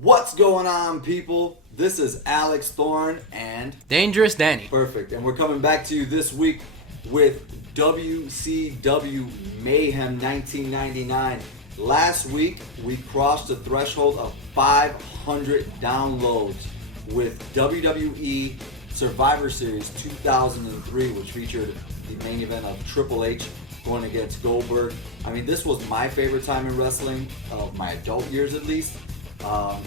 What's going on, people? This is Alex Thorn and Dangerous Danny. Perfect. And we're coming back to you this week with WCW Mayhem 1999. Last week, we crossed the threshold of 500 downloads with WWE Survivor Series 2003, which featured the main event of Triple H going against Goldberg. I mean, this was my favorite time in wrestling, of my adult years at least.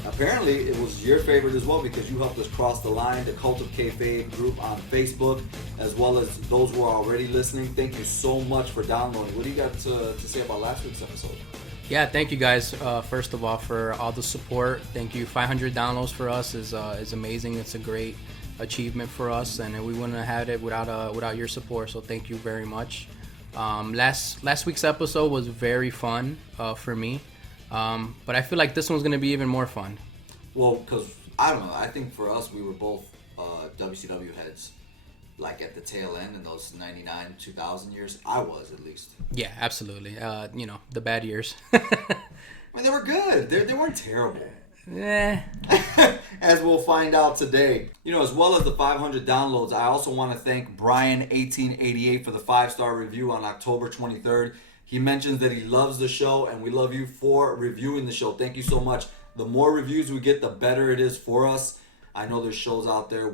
Apparently, it was your favorite as well because you helped us cross the line. The Cult of Kayfabe group on Facebook, as well as those who are already listening. Thank you so much for downloading. What do you got to say about last week's episode? Yeah, thank you guys. First of all, for all the support. Thank you. 500 downloads for us is amazing. It's a great achievement for us, and we wouldn't have had it without your support. So thank you very much. Last week's episode was very fun for me. But I feel like this one's going to be even more fun. Well, because, I don't know, I think for us, we were both WCW heads, like at the tail end in those 99, 2000 years. I was, at least. Yeah, absolutely. The bad years. I mean, they were good. They weren't terrible. As we'll find out today. As well as the 500 downloads, I also want to thank Brian1888 for the 5-star review on October 23rd. He mentions that he loves the show, and we love you for reviewing the show. Thank you so much. The more reviews we get, the better it is for us. I know there's shows out there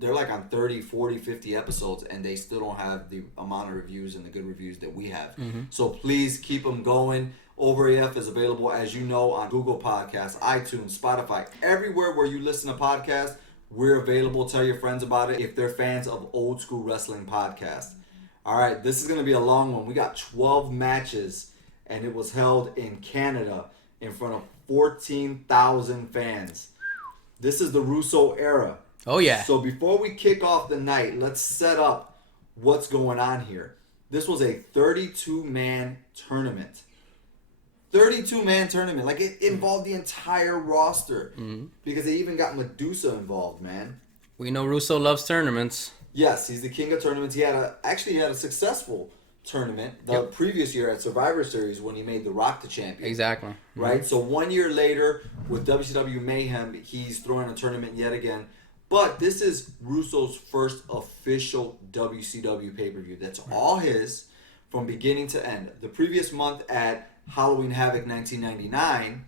they're like on 30, 40, 50 episodes, and they still don't have the amount of reviews and the good reviews that we have. Mm-hmm. So please keep them going. OverAF is available, as you know, on Google Podcasts, iTunes, Spotify. Everywhere where you listen to podcasts, we're available. Tell your friends about it if they're fans of old school wrestling podcasts. All right, this is going to be a long one. We got 12 matches, and it was held in Canada in front of 14,000 fans. This is the Russo era. Oh, yeah. So before we kick off the night, let's set up what's going on here. This was a 32-man tournament. 32-man tournament. Like, it involved the entire roster. Mm-hmm. Because they even got Medusa involved, man. We know Russo loves tournaments. Yes, he's the king of tournaments. He had a successful tournament the previous year at Survivor Series when he made The Rock the champion. Exactly. Right? Mm-hmm. So 1 year later with WCW Mayhem, he's throwing a tournament yet again. But this is Russo's first official WCW pay-per-view. That's all his from beginning to end. The previous month at Halloween Havoc 1999,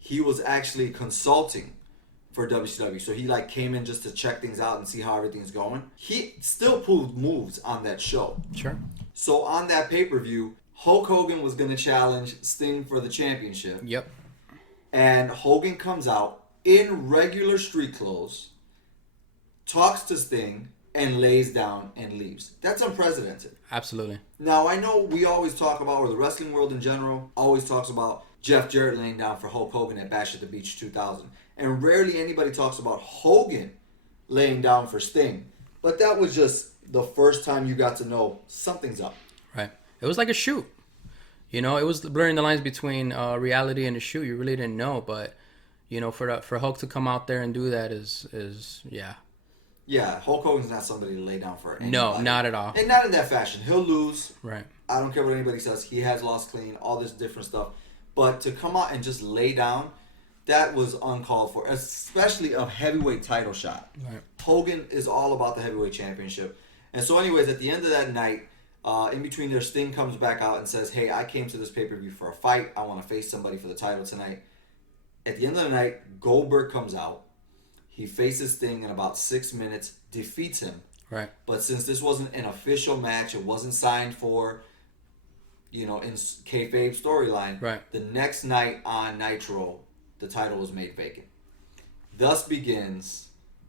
he was actually consulting for WCW. So he came in just to check things out and see how everything's going. He still pulled moves on that show. Sure. So on that pay-per-view, Hulk Hogan was going to challenge Sting for the championship. Yep. And Hogan comes out in regular street clothes, talks to Sting, and lays down and leaves. That's unprecedented. Absolutely. Now, I know we always talk about, or the wrestling world in general always talks about Jeff Jarrett laying down for Hulk Hogan at Bash at the Beach 2000. And rarely anybody talks about Hogan laying down for Sting. But that was just the first time you got to know something's up. Right. It was like a shoot. It was blurring the lines between reality and a shoot. You really didn't know. But, for Hulk to come out there and do that is yeah. Yeah, Hulk Hogan's not somebody to lay down for anybody. No, not at all. And not in that fashion. He'll lose. Right. I don't care what anybody says. He has lost clean, all this different stuff. But to come out and just lay down, that was uncalled for, especially a heavyweight title shot. Right. Hogan is all about the heavyweight championship. And so anyways, at the end of that night, in between there, Sting comes back out and says, hey, I came to this pay-per-view for a fight. I want to face somebody for the title tonight. At the end of the night, Goldberg comes out. He faces Sting in about 6 minutes, defeats him. Right. But since this wasn't an official match, it wasn't signed for, in kayfabe storyline. Right. The next night on Nitro, the title was made vacant. Thus begins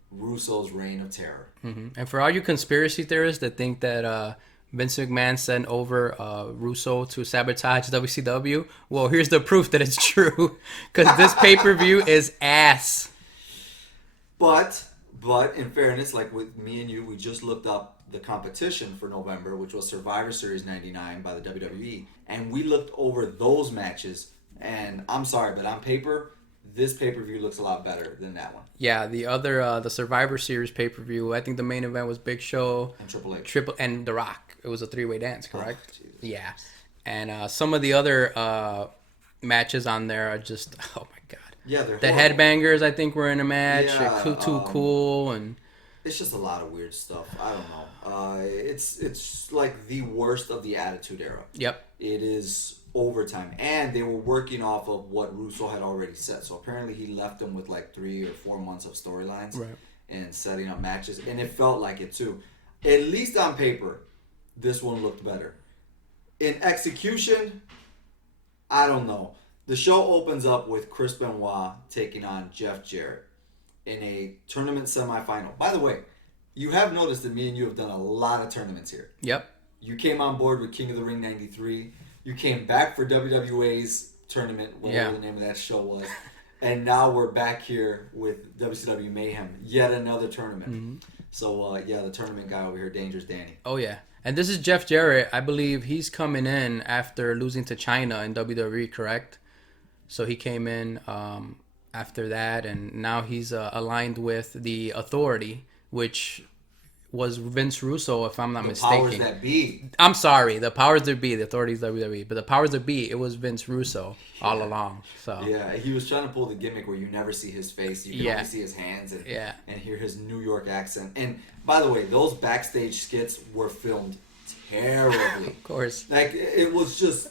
Russo's reign of terror. Mm-hmm. And for all you conspiracy theorists that think that Vince McMahon sent over Russo to sabotage WCW, well, here's the proof that it's true. Because this pay-per-view is ass. But in fairness, like with me and you, we just looked up the competition for November, which was Survivor Series 99 by the WWE. And we looked over those matches. And I'm sorry, but on paper, this pay-per-view looks a lot better than that one. Yeah, the other, the Survivor Series pay-per-view, I think the main event was Big Show. And Triple H. And The Rock. It was a three-way dance, correct? Oh, yeah. And some of the other matches on there are just, oh my God. Yeah, they're The horrible. headbangers, I think, were in a match. Yeah, Too cool and. It's just a lot of weird stuff. I don't know. It's like the worst of the Attitude Era. Yep. It is overtime, and they were working off of what Russo had already said. So apparently, he left them with like 3 or 4 months of storylines and setting up matches, and it felt like it too. At least on paper, this one looked better. In execution, I don't know. The show opens up with Chris Benoit taking on Jeff Jarrett in a tournament semifinal. By the way, you have noticed that me and you have done a lot of tournaments here. Yep. You came on board with King of the Ring 93. You came back for WWA's tournament, whatever the name of that show was. And now we're back here with WCW Mayhem, yet another tournament. Mm-hmm. So, the tournament guy over here, Dangerous Danny. Oh, yeah. And this is Jeff Jarrett. I believe he's coming in after losing to China in WWE, correct? So he came in after that, and now he's aligned with the Authority, which was Vince Russo, if I'm not mistaken. The powers that be. I'm sorry, the powers that be. The Authority's WWE, but the powers that be, it was Vince Russo all along. So yeah, he was trying to pull the gimmick where you never see his face, you can only see his hands and hear his New York accent. And by the way, those backstage skits were filmed terribly. Of course, like it was just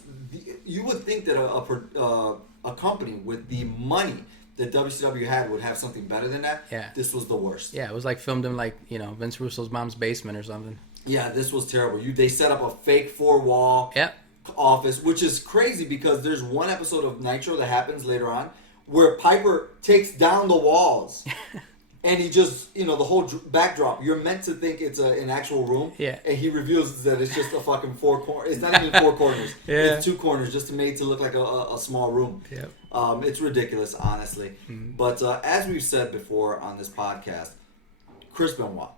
you would think that a company with the money that WCW had would have something better than that. Yeah. This was the worst. Yeah, it was like filmed in Vince Russo's mom's basement or something. Yeah, this was terrible. They set up a fake 4-wall office, which is crazy because there's one episode of Nitro that happens later on where Piper takes down the walls. And he just, the whole backdrop, you're meant to think it's an actual room. Yeah. And he reveals that it's just a fucking 4 corners. It's not even 4 corners. Yeah. It's 2 corners just made to look like a small room. Yeah. It's ridiculous, honestly. Mm-hmm. But as we've said before on this podcast, Chris Benoit,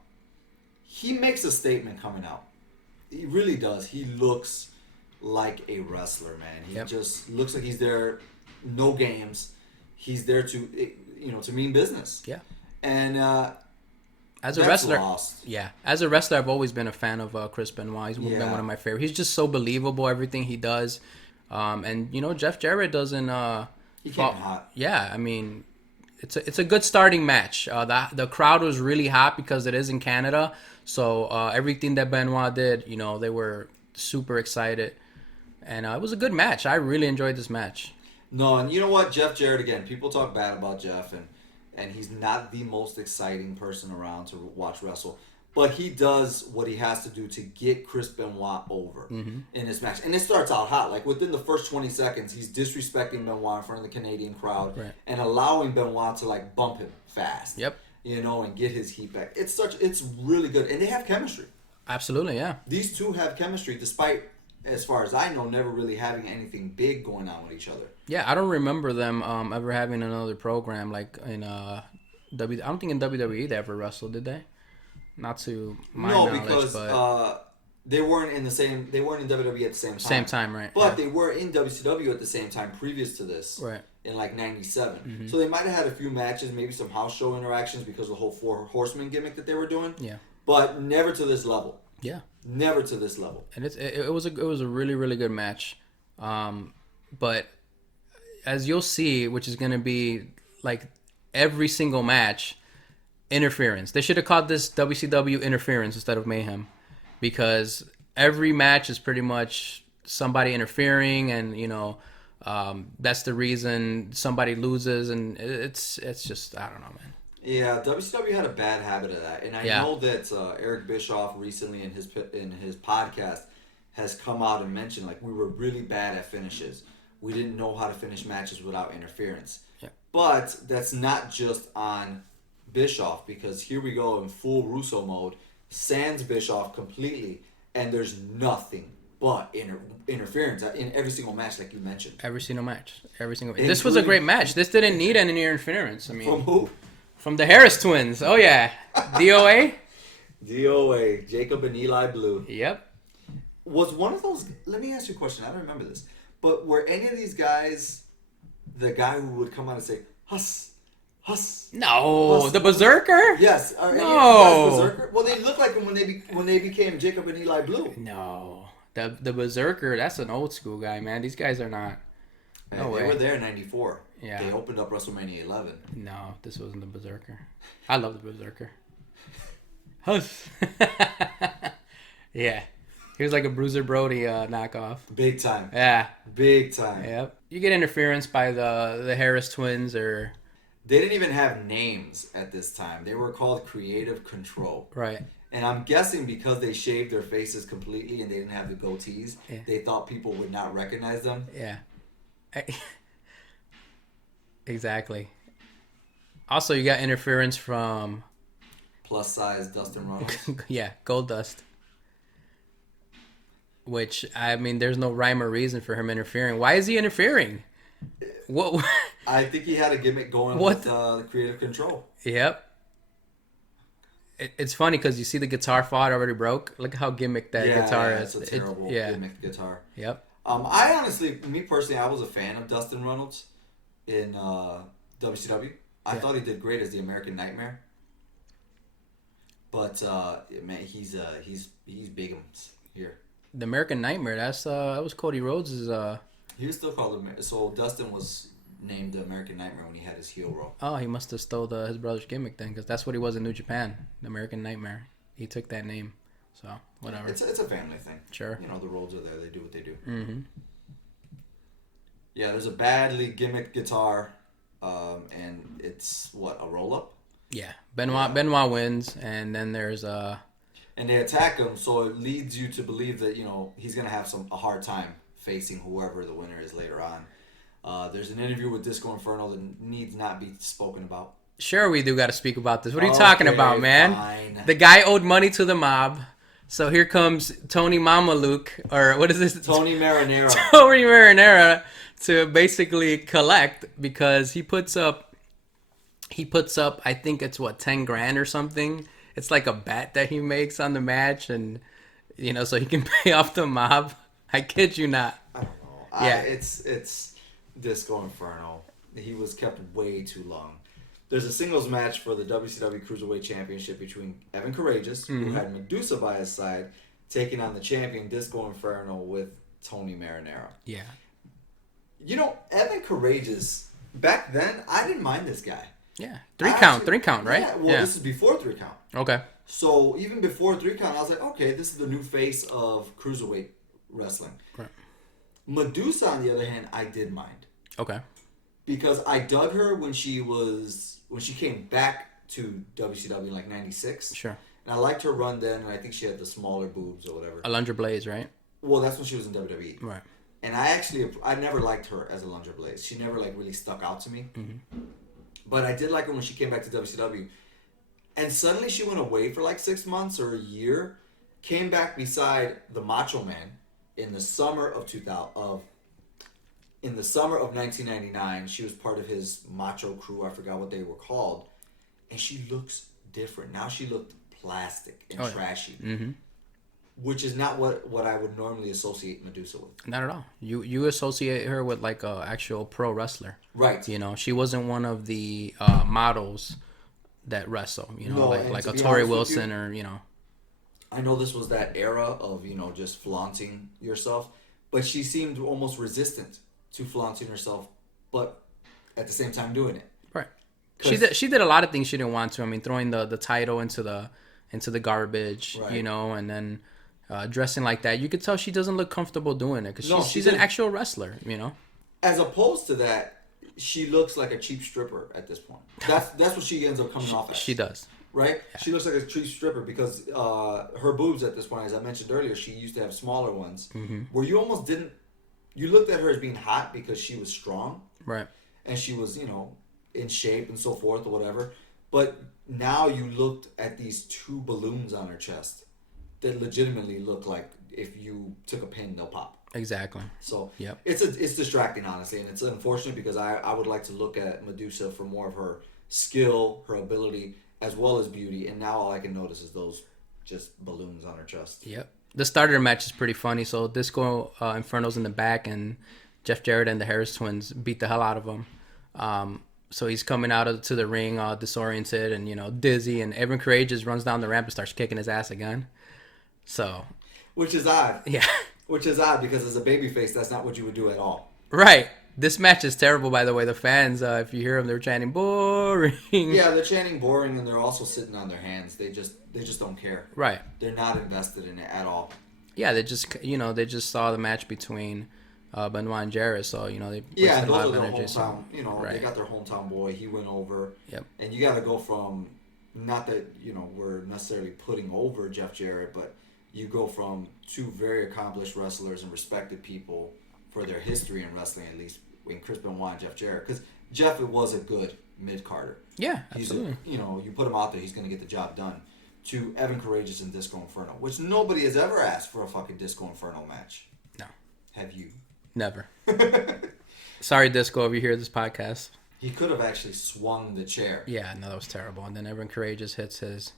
he makes a statement coming out. He really does. He looks like a wrestler, man. He just looks like he's there, no games. He's there to mean business. Yeah. And as a wrestler, as a wrestler, I've always been a fan of Chris Benoit. He's been one of my favorites. He's just so believable, everything he does. And Jeff Jarrett doesn't. He came hot. Yeah, I mean, it's a good starting match. The crowd was really hot because it is in Canada. So everything that Benoit did, they were super excited, and it was a good match. I really enjoyed this match. No, and you know what, Jeff Jarrett again. People talk bad about Jeff and he's not the most exciting person around to watch wrestle. But he does what he has to do to get Chris Benoit over in this match. And it starts out hot. Like, within the first 20 seconds, he's disrespecting Benoit in front of the Canadian crowd and allowing Benoit to, bump him fast. Yep. And get his heat back. It's really good. And they have chemistry. Absolutely, yeah. These two have chemistry, despite, as far as I know, never really having anything big going on with each other. Yeah, I don't remember them ever having another program like in I don't think in WWE they ever wrestled, did they? Not to my knowledge, because but they weren't in WWE at the same time. Same time, right? But they were in WCW at the same time previous to this. Right. In '97. Mm-hmm. So they might have had a few matches, maybe some house show interactions because of the whole 4 Horsemen gimmick that they were doing. Yeah. But never to this level. Yeah. Never to this level. And it was a really, really good match. But as you'll see, which is going to be like every single match, interference. They should have called this WCW interference instead of Mayhem, because every match is pretty much somebody interfering, and that's the reason somebody loses, and it's just, I don't know, man. Yeah, WCW had a bad habit of that, and I know that Eric Bischoff recently in his podcast has come out and mentioned we were really bad at finishes. We didn't know how to finish matches without interference. Yeah. But that's not just on Bischoff, because here we go in full Russo mode, sans Bischoff completely, and there's nothing but interference in every single match, like you mentioned. Every single match. This was a great match. This didn't need any interference. I mean, from who? From the Harris twins. Oh yeah, DOA. DOA, Jacob and Eli Blue. Yep. Was one of those? Let me ask you a question. I don't remember this, but were any of these guys the guy who would come out and say "Huss"? Huss. No, Huss. The Berserker? Yes. Are any of these guys Berserker? Well, they look like him when they became Jacob and Eli Blue. No. The Berserker, that's an old school guy, man. These guys are not. No way. They were there in '94. Yeah. They opened up WrestleMania 11. No, this wasn't the Berserker. I love the Berserker. Huss. Yeah. He was like a Bruiser Brody knockoff. Big time. Yeah. Big time. Yep. You get interference by the Harris twins or... They didn't even have names at this time. They were called Creative Control. Right. And I'm guessing because they shaved their faces completely and they didn't have the goatees, they thought people would not recognize them. Yeah. Exactly. Also, you got interference from... Plus size Dustin Runnels. Yeah, Goldust. Which, I mean, there's no rhyme or reason for him interfering. Why is he interfering? What? I think he had a gimmick going with the Creative Control. Yep. It's funny because you see the guitar fought already broke. Look how gimmick that guitar is. It's a terrible gimmick guitar. Yep. I honestly, me personally, I was a fan of Dustin Runnels in WCW. I thought he did great as the American Nightmare. But man, he's bigums here. The American Nightmare. That was Cody Rhodes'. He was still called so Dustin was named the American Nightmare when he had his heel roll. Oh, he must have stole his brother's gimmick then, because that's what he was in New Japan, the American Nightmare. He took that name, so whatever. It's a family thing. Sure. You know, the Rhodes are there. They do what they do. Mm-hmm. Yeah, there's a badly gimmicked guitar, and it's a roll up. Yeah, Benoit wins, and then there's and they attack him, so it leads you to believe that he's gonna have a hard time facing whoever the winner is later on. There's an interview with Disco Inferno that needs not be spoken about. Sure, we do got to speak about this. What are you talking about, man? Fine. The guy owed money to the mob, so here comes Tony Mamaluke, or what is this? Tony Marinara. Tony Marinara to basically collect because he puts up. I think it's $10,000 or something. It's like a bet that he makes on the match, and so he can pay off the mob. I kid you not. I don't know. Yeah, it's Disco Inferno. He was kept way too long. There's a singles match for the WCW Cruiserweight Championship between Evan Courageous, who had Medusa by his side, taking on the champion Disco Inferno with Tony Marinara. Yeah. Evan Courageous, back then, I didn't mind this guy. Yeah. Three count, right? Yeah, well, this is before 3 count. Okay. So even before 3 count, I was like, okay, this is the new face of Cruiserweight wrestling. Right. Medusa, on the other hand, I did mind. Okay. Because I dug her when she came back to WCW in like 96. Sure. And I liked her run then, and I think she had the smaller boobs or whatever. Alundra Blaze, right? Well, that's when she was in WWE. Right. And I never liked her as Alundra Blaze. She never really stuck out to me. Mm-hmm. But I did like her when she came back to WCW. And suddenly she went away for like 6 months or a year, came back beside the Macho Man in the summer of 1999. She was part of his Macho crew. I forgot what they were called. And she looks different. Now she looked plastic and trashy. Mm-hmm. Which is not what I would normally associate Medusa with. Not at all. You associate her with like a actual pro wrestler. Right. She wasn't one of the models that wrestle. Like a Tori Wilson or. I know this was that era of just flaunting yourself, but she seemed almost resistant to flaunting herself, but at the same time doing it. Right. She did a lot of things she didn't want to. I mean, throwing the title into the garbage, right. And then dressing like that. You could tell she doesn't look comfortable doing it because she's an actual wrestler, As opposed to that, she looks like a cheap stripper at this point. That's what she ends up coming off as. She does. Right? Yeah. She looks like a cheap stripper because her boobs at this point, as I mentioned earlier, she used to have smaller ones, where you almost didn't. You looked at her as being hot because she was strong, right? And she was, in shape and so forth or whatever. But now you looked at these 2 balloons on her chest that legitimately look like if you took a pin, they'll pop. Exactly. So yep. It's distracting, honestly, and it's unfortunate because I would like to look at Medusa for more of her skill, her ability, as well as beauty, and now all I can notice is those just balloons on her chest. Yep. The starter match is pretty funny. So Disco Inferno's in the back, and Jeff Jarrett and the Harris twins beat the hell out of him. So he's coming out to the ring all disoriented and dizzy, and Evan Courageous runs down the ramp and starts kicking his ass again. So, which is odd. Yeah. Which is odd because as a babyface, that's not what you would do at all. Right. This match is terrible, by the way. The fans, if you hear them, they're chanting boring. Yeah, they're chanting boring, and they're also sitting on their hands. They just don't care. Right. They're not invested in it at all. Yeah, they just saw the match between Benoit and Jarrett, so they Yeah, wasted a lot those of are their energy. hometown. Right. They got their hometown boy. He went over. Yep. And you got to go from, not that we're necessarily putting over Jeff Jarrett, but you go from two very accomplished wrestlers and respected people for their history in wrestling, at least in Chris Benoit and Jeff Jarrett, because Jeff was a good mid-carder. Yeah, absolutely. You put him out there, he's going to get the job done. To Evan Courageous and Disco Inferno, which nobody has ever asked for a fucking Disco Inferno match. No. Have you? Never. Sorry, Disco, if you hear this podcast. He could have actually swung the chair. Yeah, no, that was terrible. And then Evan Courageous hits his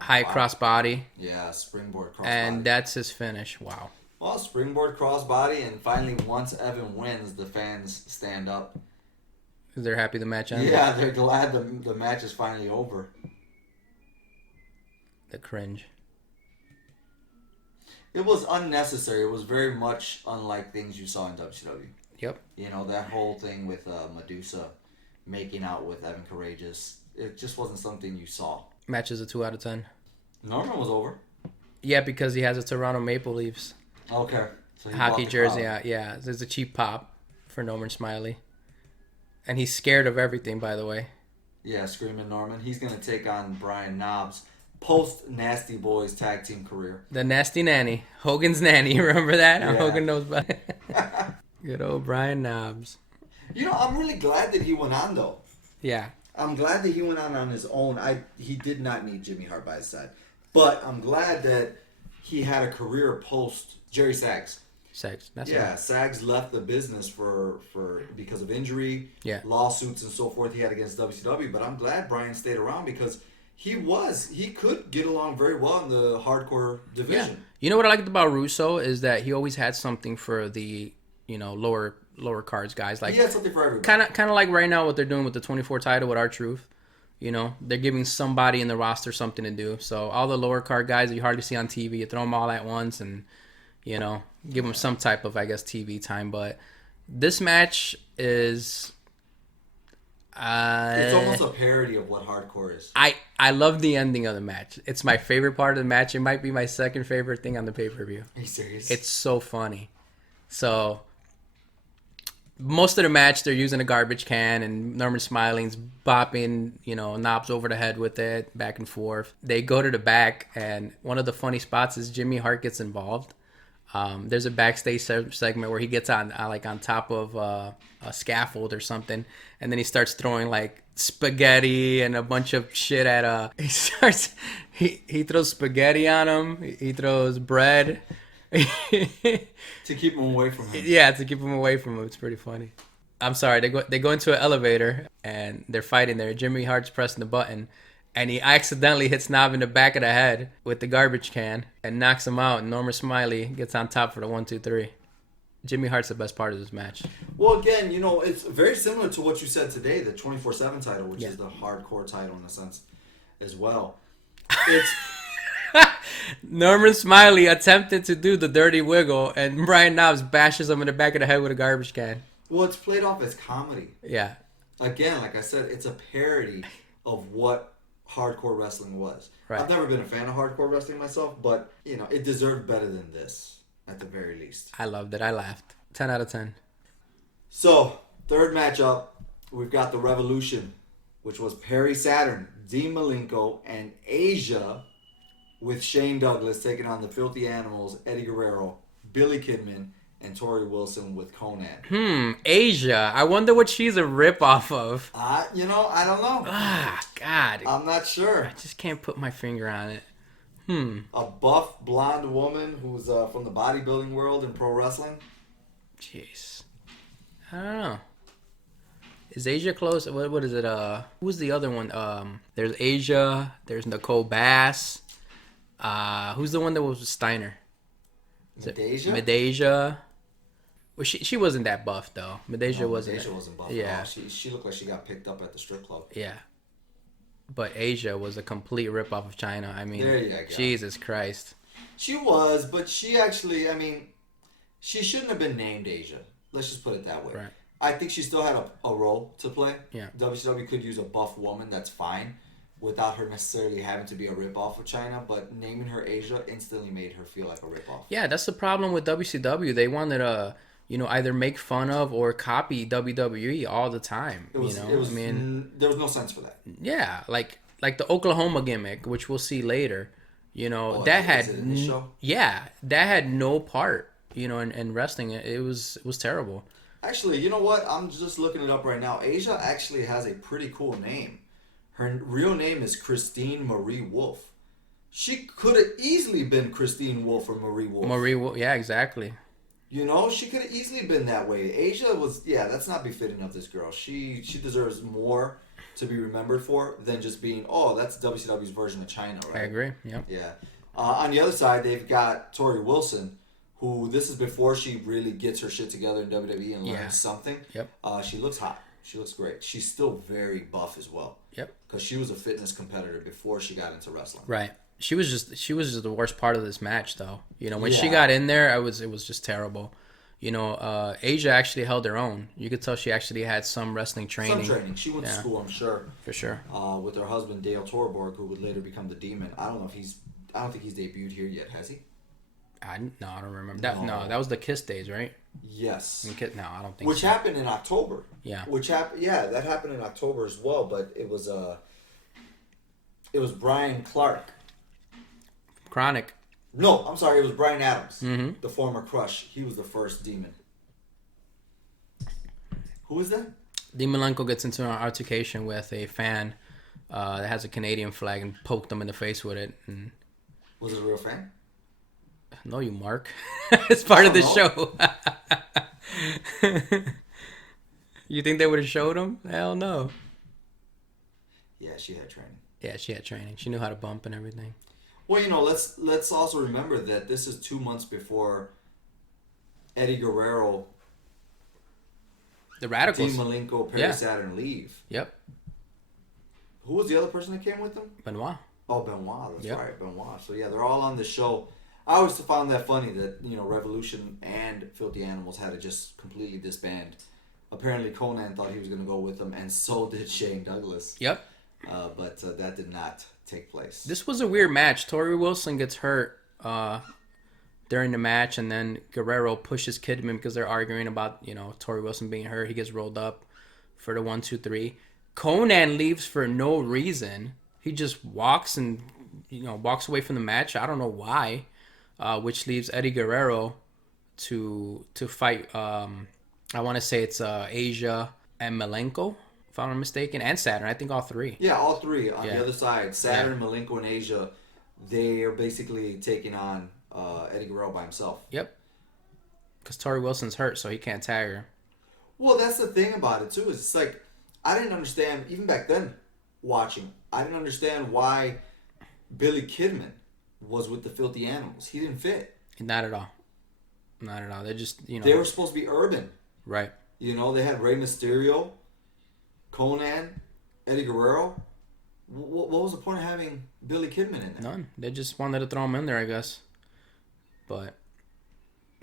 high crossbody. Yeah, springboard crossbody. And that's his finish. Wow. Well, springboard crossbody, and finally, once Evan wins, the fans stand up. They're happy the match ended. Yeah, they're glad the match is finally over. The cringe. It was unnecessary. It was very much unlike things you saw in WCW. Yep. That whole thing with Medusa making out with Evan Courageous. It just wasn't something you saw. Match is a 2 out of 10. Norman was over. Yeah, because he has a Toronto Maple Leafs Okay. So hockey jersey. Yeah, there's a cheap pop for Norman Smiley. And he's scared of everything, by the way. Yeah, Screaming Norman. He's going to take on Brian Knobbs post Nasty Boys tag team career. The Nasty Nanny. Hogan's Nanny. Remember that? Yeah. Hogan knows about it. Good old Brian Knobbs. I'm really glad that he went on, though. Yeah. I'm glad that he went on his own. He did not need Jimmy Hart by his side. But I'm glad that he had a career post Jerry Sags. Sags. Sags left the business for because of injury, lawsuits and so forth he had against WCW. But I'm glad Brian stayed around because he could get along very well in the hardcore division. Yeah. You know what I liked about Russo is that he always had something for the lower cards guys. Like he had something for everybody. Kind of like right now what they're doing with the 24 title with R-Truth. They're giving somebody in the roster something to do. So all the lower card guys that you hardly see on TV, you throw them all at once and give them some type of, I guess, TV time. But this match is it's almost a parody of what hardcore is. I love the ending of the match. It's my favorite part of the match. It might be my second favorite thing on the pay-per-view. Are you serious? It's so funny. So most of the match, they're using a garbage can, and Norman Smiling's bopping, Knobbs over the head with it, back and forth. They go to the back, and one of the funny spots is Jimmy Hart gets involved. There's a backstage segment where he gets on top of a scaffold or something, and then he starts throwing like spaghetti and a bunch of shit at he throws spaghetti on him. He throws bread. To keep him away from him. Yeah, to keep him away from him. It's pretty funny. I'm sorry. They go into an elevator and they're fighting there. Jimmy Hart's pressing the button, and he accidentally hits Knob in the back of the head with the garbage can and knocks him out. And Norman Smiley gets on top for the 1, 2, 3. Jimmy Hart's the best part of this match. Well, again, it's very similar to what you said today, the 24/7 title, which is the hardcore title in a sense as well. It's Norman Smiley attempted to do the dirty wiggle, and Brian Knobbs bashes him in the back of the head with a garbage can. Well, it's played off as comedy. Yeah. Again, like I said, it's a parody of what hardcore wrestling was. Right. I've never been a fan of hardcore wrestling myself, but, it deserved better than this, at the very least. I loved it. I laughed. 10 out of 10. So, third matchup, we've got the Revolution, which was Perry Saturn, Dean Malenko, and Asia, with Shane Douglas taking on the Filthy Animals, Eddie Guerrero, Billy Kidman, and Tori Wilson with Conan. Asia. I wonder what she's a ripoff of. I don't know. God. I'm not sure. I just can't put my finger on it. A buff, blonde woman who's from the bodybuilding world in pro wrestling. Jeez. I don't know. Is Asia close? What is it? Who's the other one? There's Asia. There's Nicole Bass. Who's the one that was with Steiner? Medeja. Well, she wasn't that buff though. Medeja wasn't buff. Yeah. She looked like she got picked up at the strip club. Yeah. But Asia was a complete ripoff of China. I mean, there you go. Jesus Christ. She was, but she actually, she shouldn't have been named Asia. Let's just put it that way. Right. I think she still had a role to play. Yeah. WCW could use a buff woman, that's fine, without her necessarily having to be a ripoff of China, but naming her Asia instantly made her feel like a ripoff. Yeah, that's the problem with WCW. They wanted to, either make fun of or copy WWE all the time. It was, I mean, there was no sense for that. Yeah, like the Oklahoma gimmick, which we'll see later. Oh, that is had it in this show? Yeah, that had no part, in wrestling. It was terrible. Actually, you know what? I'm just looking it up right now. Asia actually has a pretty cool name. Her real name is Christine Marie Wolf. She could have easily been Christine Wolf or Marie Wolf. Marie Wolf, yeah, exactly. She could have easily been that way. Asia was, that's not befitting of this girl. She deserves more to be remembered for than just being, that's WCW's version of China, right? I agree, yeah. Yeah. On the other side, they've got Tori Wilson, who this is before she really gets her shit together in WWE and learns something. Yep. She looks hot. She looks great. She's still very buff as well. Yep. Because she was a fitness competitor before she got into wrestling. Right. She was just the worst part of this match, though. When she got in there, it was just terrible. Asia actually held her own. You could tell she actually had some wrestling training. Some training. She went to school, I'm sure. For sure. With her husband Dale Torborg, who would later become the Demon. I don't think he's debuted here yet, has he? I don't remember that. No, that was the Kiss days, right? Yes. No, I don't think. Which happened in October. Yeah. That happened in October as well. But it was Brian Clark. Chronic. No, I'm sorry. It was Brian Adams, Mm-hmm. the former Crush. He was the first Demon. Who is that? Dean Malenko gets into an altercation with a fan that has a Canadian flag and poked him in the face with it. And... Was it a real fan? No, you mark. It's part of the show. You think they would have showed him? Hell no. Yeah, she had training. Yeah, she had training. She knew how to bump and everything. Well, let's also remember that this is 2 months before Eddie Guerrero, The Radicals. Dean Malenko, Perry Saturn leave. Yep. Who was the other person that came with them? Benoit. Oh, Benoit. That's right, Benoit. So yeah, they're all on the show. I always found that funny that Revolution and Filthy Animals had to just completely disband. Apparently, Conan thought he was going to go with them, and so did Shane Douglas. Yep. But that did not take place. This was a weird match. Tori Wilson gets hurt during the match, and then Guerrero pushes Kidman because they're arguing about Tori Wilson being hurt. He gets rolled up for the 1, 2, 3. Conan leaves for no reason. He just walks and walks away from the match. I don't know why. Which leaves Eddie Guerrero to fight. I want to say it's Asia and Malenko, if I'm not mistaken, and Saturn. I think all three. Yeah, all three on the other side. Saturn, Malenko, and Asia. They are basically taking on Eddie Guerrero by himself. Yep. Because Tori Wilson's hurt, so he can't tag her. Well, that's the thing about it too. Is it's like I didn't understand even back then watching. I didn't understand why Billy Kidman was with the Filthy Animals. He didn't fit. Not at all. Not at all. They're just They were supposed to be urban. Right. They had Rey Mysterio, Conan, Eddie Guerrero. What was the point of having Billy Kidman in there? None. They just wanted to throw him in there, I guess. But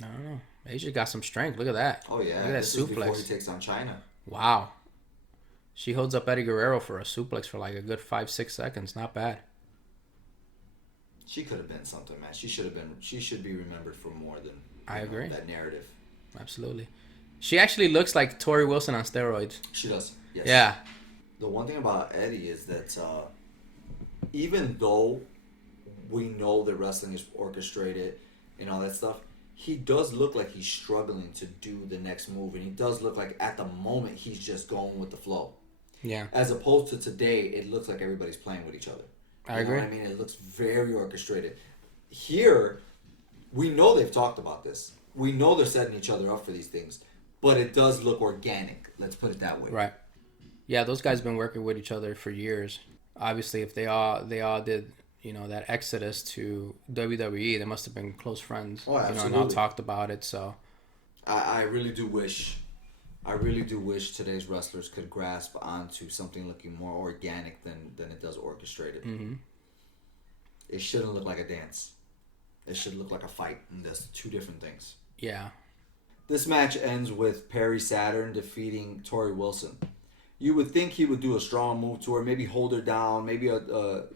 I don't know. Asia got some strength. Look at that. Oh yeah. Look at that this is suplex. before he takes on China. Wow. She holds up Eddie Guerrero for a suplex for like a good 5-6 seconds. Not bad. She could have been something, man. She should be remembered for more than I agree. That narrative. Absolutely. She actually looks like Tori Wilson on steroids. She does. Yes. Yeah. The one thing about Eddie is that even though we know that wrestling is orchestrated and all that stuff, he does look like he's struggling to do the next move, and he does look like at the moment he's just going with the flow. Yeah. As opposed to today, it looks like everybody's playing with each other. I agree. Know what I mean? It looks very orchestrated. Here, we know they've talked about this. We know they're setting each other up for these things, but it does look organic. Let's put it that way. Right. Yeah, those guys have been working with each other for years. Obviously, if they all did, that exodus to WWE, they must have been close friends. Oh, absolutely. And all talked about it. So, I really do wish today's wrestlers could grasp onto something looking more organic than it does orchestrated. Mm-hmm. It shouldn't look like a dance. It should look like a fight, and that's two different things. Yeah. This match ends with Perry Saturn defeating Tori Wilson. You would think he would do a strong move to her, maybe hold her down, maybe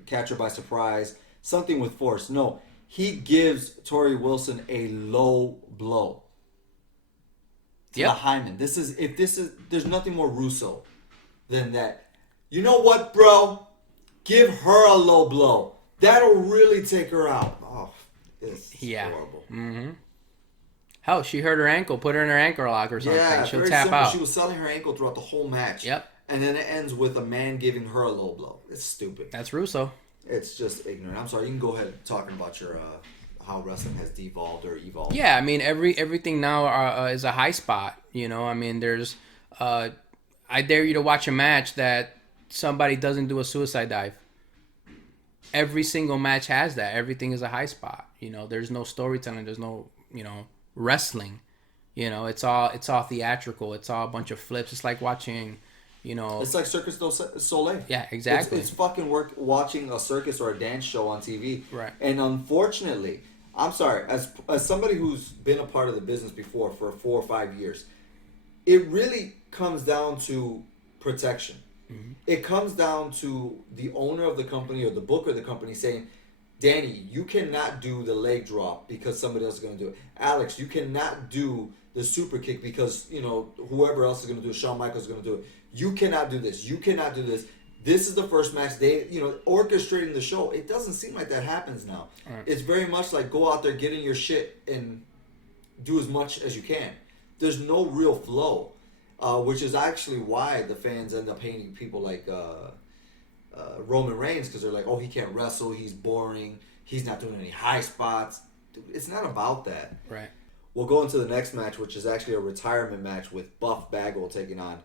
catch her by surprise, something with force. No, he gives Tori Wilson a low blow to the hymen. There's nothing more Russo than that. You know what, bro? Give her a low blow. That'll really take her out. Oh, it's horrible. Mm-hmm. Hell, she hurt her ankle. Put her in her ankle lock or something. Yeah, she'll very tap simple. out. She was selling her ankle throughout the whole match. Yep. And then it ends with a man giving her a low blow. It's stupid. That's Russo. It's just ignorant. I'm sorry. You can go ahead talking about your how wrestling has devolved or evolved. Yeah, I mean everything now is a high spot. You know, I mean there's I dare you to watch a match that somebody doesn't do a suicide dive. Every single match has that. Everything is a high spot. You know, there's no storytelling. There's no, wrestling. You know, it's all theatrical. It's all a bunch of flips. It's like watching, It's like Circus du Soleil. Yeah, exactly. It's fucking work watching a circus or a dance show on TV. Right. And unfortunately, I'm sorry, as somebody who's been a part of the business before for 4 or 5 years, it really comes down to protection. Mm-hmm. It comes down to the owner of the company or the booker of the company saying, Danny, you cannot do the leg drop because somebody else is going to do it. Alex, you cannot do the super kick because, whoever else is going to do it, Shawn Michaels is going to do it. You cannot do this. You cannot do this. This is the first match. They, orchestrating the show. It doesn't seem like that happens now. Right. It's very much like go out there, get in your shit, and do as much as you can. There's no real flow. Which is actually why the fans end up hating people like Roman Reigns, because they're like, oh, he can't wrestle, he's boring, he's not doing any high spots. Dude, it's not about that. Right. We'll go into the next match, which is actually a retirement match with Buff Bagwell taking on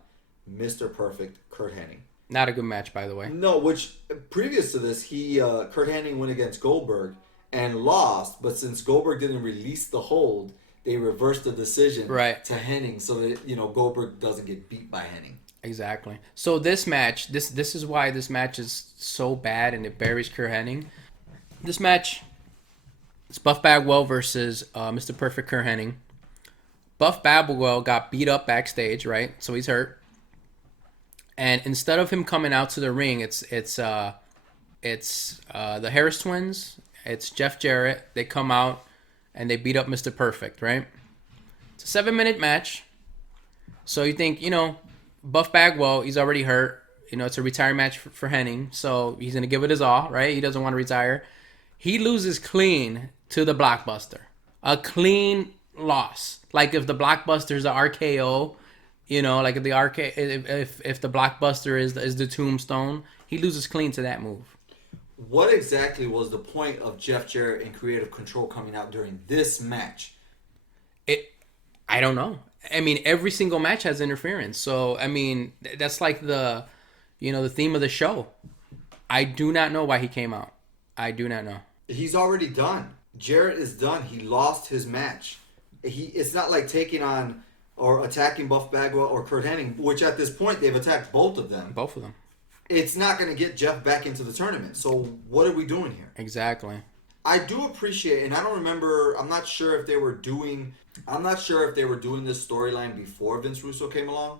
Mr. Perfect Kurt Hennig. Not a good match, by the way. No, which previous to this, Kurt Hennig went against Goldberg and lost, but since Goldberg didn't release the hold, they reversed the decision to Hennig so that, Goldberg doesn't get beat by Hennig. Exactly. So this match, this is why this match is so bad and it buries Kurt Hennig. This match is Buff Bagwell versus Mr. Perfect Kurt Hennig. Buff Bagwell got beat up backstage, right? So he's hurt. And instead of him coming out to the ring, it's the Harris twins. It's Jeff Jarrett. They come out and they beat up Mr. Perfect, right? It's a 7-minute match. So you think, Buff Bagwell, he's already hurt. It's a retirement match for Hennig. So he's going to give it his all, right? He doesn't want to retire. He loses clean to the Blockbuster. A clean loss. Like if the Blockbuster's the RKO, like if the Blockbuster is the Tombstone, he loses clean to that move. What exactly was the point of Jeff Jarrett and Creative Control coming out during this match? I don't know. I mean, every single match has interference. So, I mean, that's like the theme of the show. I do not know why he came out. I do not know. He's already done. Jarrett is done. He lost his match. It's not like taking on or attacking Buff Bagwell or Kurt Hennig, which at this point they've attacked both of them. Both of them. It's not going to get Jeff back into the tournament. So what are we doing here? Exactly. I do appreciate, and I don't remember, I'm not sure if they were doing this storyline before Vince Russo came along,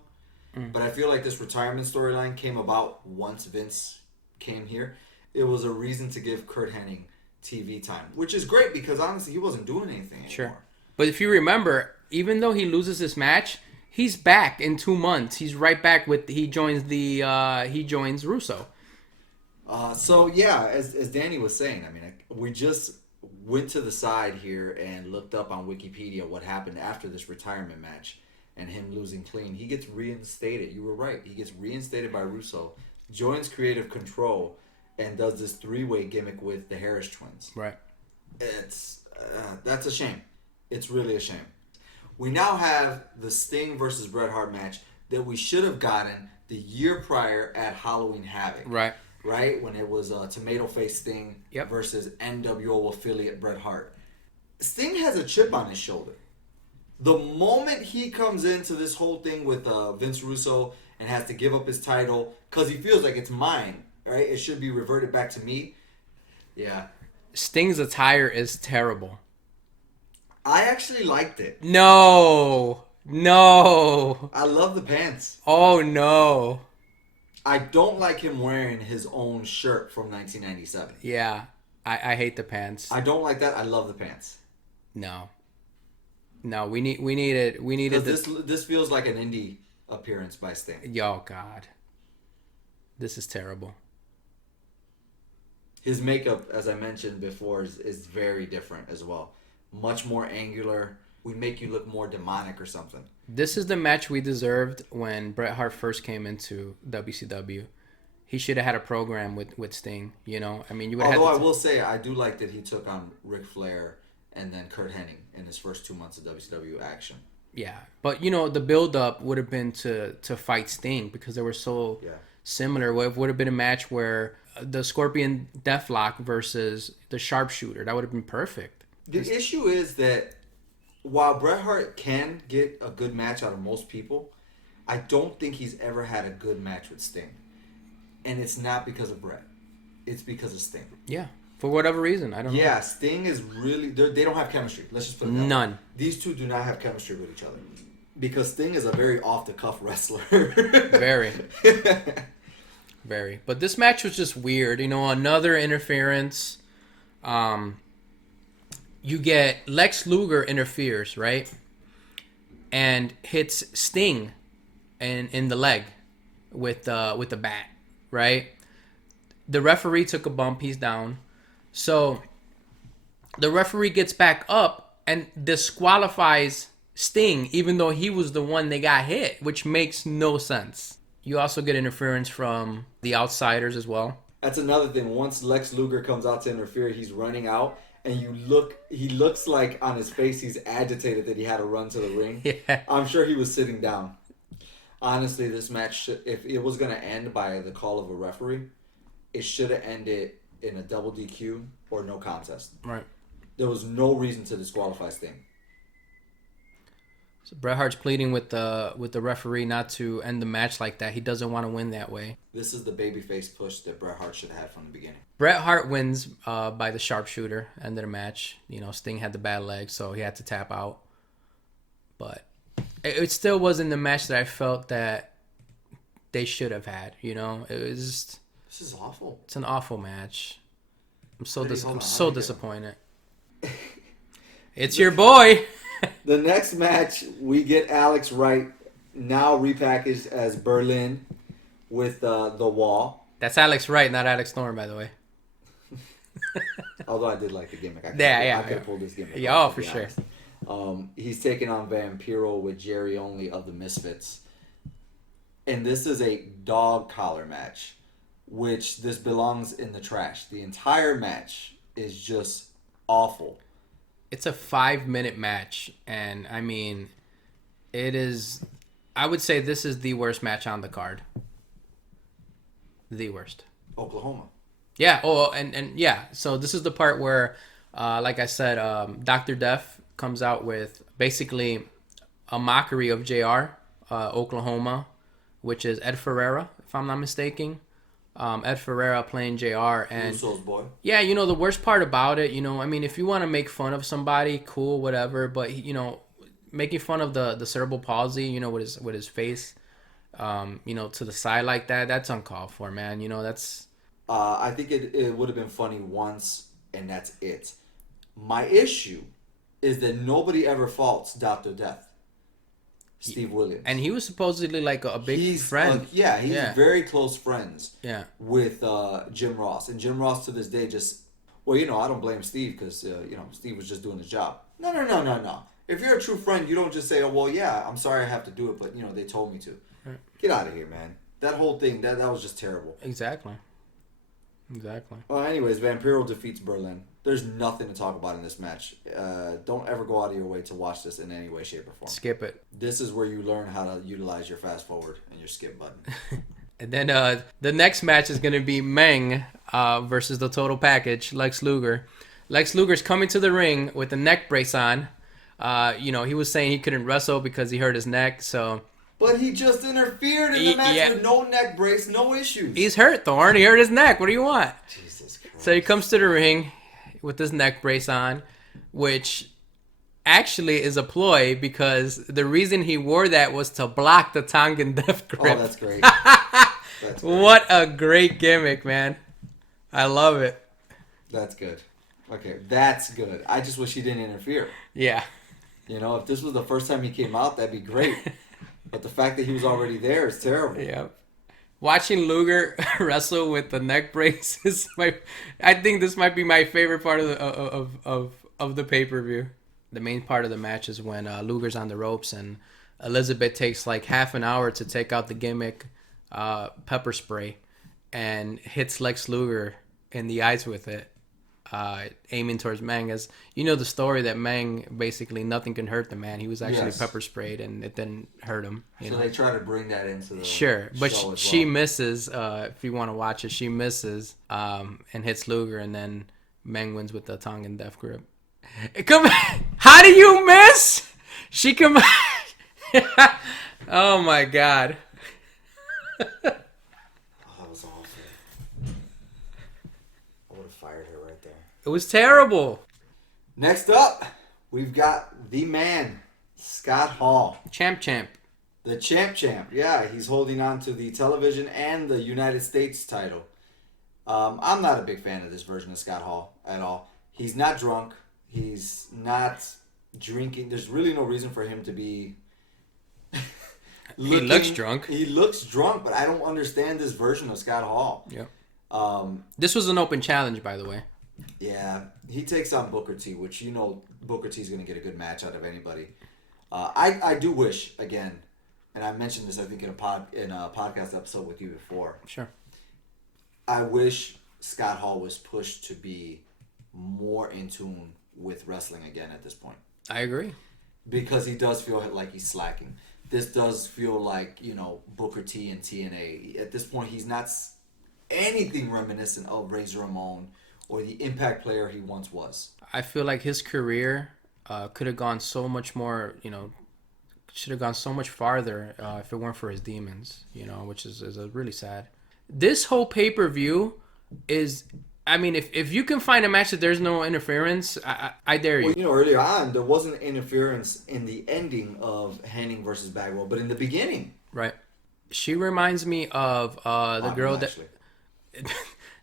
but I feel like this retirement storyline came about once Vince came here. It was a reason to give Kurt Hennig TV time, which is great because honestly he wasn't doing anything anymore. Sure. But if you remember, even though he loses this match, he's back in 2 months. He's right back he joins Russo. So yeah, as Danny was saying, I mean, we just went to the side here and looked up on Wikipedia what happened after this retirement match and him losing clean. He gets reinstated. You were right. He gets reinstated by Russo, joins Creative Control, and does this 3-way gimmick with the Harris twins. Right. That's a shame. It's really a shame. We now have the Sting versus Bret Hart match that we should have gotten the year prior at Halloween Havoc. Right. Right? When it was Tomato Face Sting versus NWO affiliate Bret Hart. Sting has a chip on his shoulder. The moment he comes into this whole thing with Vince Russo and has to give up his title because he feels like it's mine, right? It should be reverted back to me. Yeah. Sting's attire is terrible. I actually liked it. No. I love the pants. Oh no. I don't like him wearing his own shirt from 1997. Yeah. I hate the pants. I don't like that. I love the pants. No. No, we needed This feels like an indie appearance by Sting. Yo, God. This is terrible. His makeup, as I mentioned before, is very different as well. Much more angular. We make you look more demonic or something. This is the match we deserved when Bret Hart first came into WCW. He should have had a program with Sting, you know? I mean, you would have. Although I will say, I do like that he took on Ric Flair and then Kurt Hennig in his first 2 months of WCW action. Yeah, but you know, the build-up would have been to fight Sting because they were so similar. It would have been a match where the Scorpion Deathlock versus the Sharpshooter. That would have been perfect. The issue is that while Bret Hart can get a good match out of most people, I don't think he's ever had a good match with Sting. And it's not because of Bret. It's because of Sting. Yeah. For whatever reason. I don't know. Yeah, Sting is really... They don't have chemistry. Let's just put it that way. None. These two do not have chemistry with each other. Because Sting is a very off-the-cuff wrestler. Very. Very. But this match was just weird. You know, another interference. You get Lex Luger interferes, right? And hits Sting in the leg with the bat, right? The referee took a bump. He's down. So the referee gets back up and disqualifies Sting, even though he was the one that got hit, which makes no sense. You also get interference from the Outsiders as well. That's another thing. Once Lex Luger comes out to interfere, he's running out, and he looks like on his face he's agitated that he had to run to the ring. Yeah. I'm sure he was sitting down. Honestly, this match, if it was going to end by the call of a referee, it should have ended in a double DQ or no contest. Right. There was no reason to disqualify Sting. So Bret Hart's pleading with the referee not to end the match like that. He doesn't want to win that way. This is the babyface push that Bret Hart should have had from the beginning. Bret Hart wins by the sharpshooter, end of the match. You know, Sting had the bad leg, so he had to tap out. But it still wasn't the match that I felt that they should have had. You know, it was just, this is awful. It's an awful match. I'm so disappointed. It's your boy. The next match, we get Alex Wright, now repackaged as Berlin with the Wall. That's Alex Wright, not Alex Thorn, by the way. Although I did like the gimmick. I could have pulled this gimmick. Yeah, off, for sure. He's taking on Vampiro with Jerry Only of the Misfits. And this is a dog collar match, which this belongs in the trash. The entire match is just awful. It's a 5-minute match, and I mean, it is. I would say this is the worst match on the card. The worst. Oklahoma. Yeah. Oh, and yeah. So this is the part where, like I said, Dr. Death comes out with basically a mockery of JR, Oklahoma, which is Ed Ferreira, if I'm not mistaken. Ed Ferreira playing JR, and Russo's boy. Yeah, you know, the worst part about it, you know, I mean, if you want to make fun of somebody, cool, whatever, but you know, making fun of the cerebral palsy, you know, with his face, you know, to the side like that, that's uncalled for, man. You know, that's. I think it would have been funny once, and that's it. My issue is that nobody ever faults Dr. Death. Steve Williams. And he was supposedly like a big friend. He's very close friends with Jim Ross. And Jim Ross to this day just, well, you know, I don't blame Steve because, you know, Steve was just doing his job. No. If you're a true friend, you don't just say, oh, well, yeah, I'm sorry I have to do it, but, you know, they told me to. Right. Get out of here, man. That whole thing, that was just terrible. Exactly. Well, anyways, Vampiro defeats Berlin. There's nothing to talk about in this match. Don't ever go out of your way to watch this in any way, shape, or form. Skip it. This is where you learn how to utilize your fast forward and your skip button. And then the next match is going to be Meng versus the Total Package, Lex Luger. Lex Luger's coming to the ring with a neck brace on. You know, he was saying he couldn't wrestle because he hurt his neck, so... But he just interfered in the match with no neck brace, no issues. He's hurt, Thorn. He hurt his neck. What do you want? Jesus Christ. So he comes to the ring with his neck brace on, which actually is a ploy because the reason he wore that was to block the Tongan death grip. Oh, that's great. That's great. What a great gimmick, man. I love it. That's good. Okay, that's good. I just wish he didn't interfere. Yeah. You know, if this was the first time he came out, that'd be great. But the fact that he was already there is terrible. Yeah. Watching Luger wrestle with the neck brace is I think this might be my favorite part of the pay-per-view. The main part of the match is when Luger's on the ropes and Elizabeth takes like half an hour to take out the gimmick pepper spray and hits Lex Luger in the eyes with it, aiming towards Mang. As you know the story that Mang, basically nothing can hurt the man. He was actually pepper sprayed and it didn't hurt him. So they try to bring that into the sure, but show she misses. If you want to watch it, she misses and hits Luger, and then Mang wins with the Tongan death grip. Come, how do you miss? She come. Oh my god. Oh, that was awful. I would have fired her right there. It was terrible. Next up, we've got the man, Scott Hall. Champ. The champ. Yeah, he's holding on to the television and the United States title. I'm not a big fan of this version of Scott Hall at all. He's not drunk. He's not drinking. There's really no reason for him to be... He looks drunk. He looks drunk, but I don't understand this version of Scott Hall. Yeah. This was an open challenge, by the way. Yeah, he takes on Booker T, which you know Booker T is going to get a good match out of anybody. I do wish, again, and I mentioned this I think in a podcast episode with you before. Sure. I wish Scott Hall was pushed to be more in tune with wrestling again at this point. I agree. Because he does feel like he's slacking. This does feel like, you know, Booker T and TNA. At this point, he's not anything reminiscent of Razor Ramon or the Impact player he once was. I feel like his career could have gone so much more, you know, should have gone so much farther if it weren't for his demons, you know, which is really sad. This whole pay-per-view is... I mean, if you can find a match that there's no interference, I dare you. Well, you know, earlier on, there wasn't interference in the ending of Henning versus Bagwell, but in the beginning. Right. She reminds me of the girl that...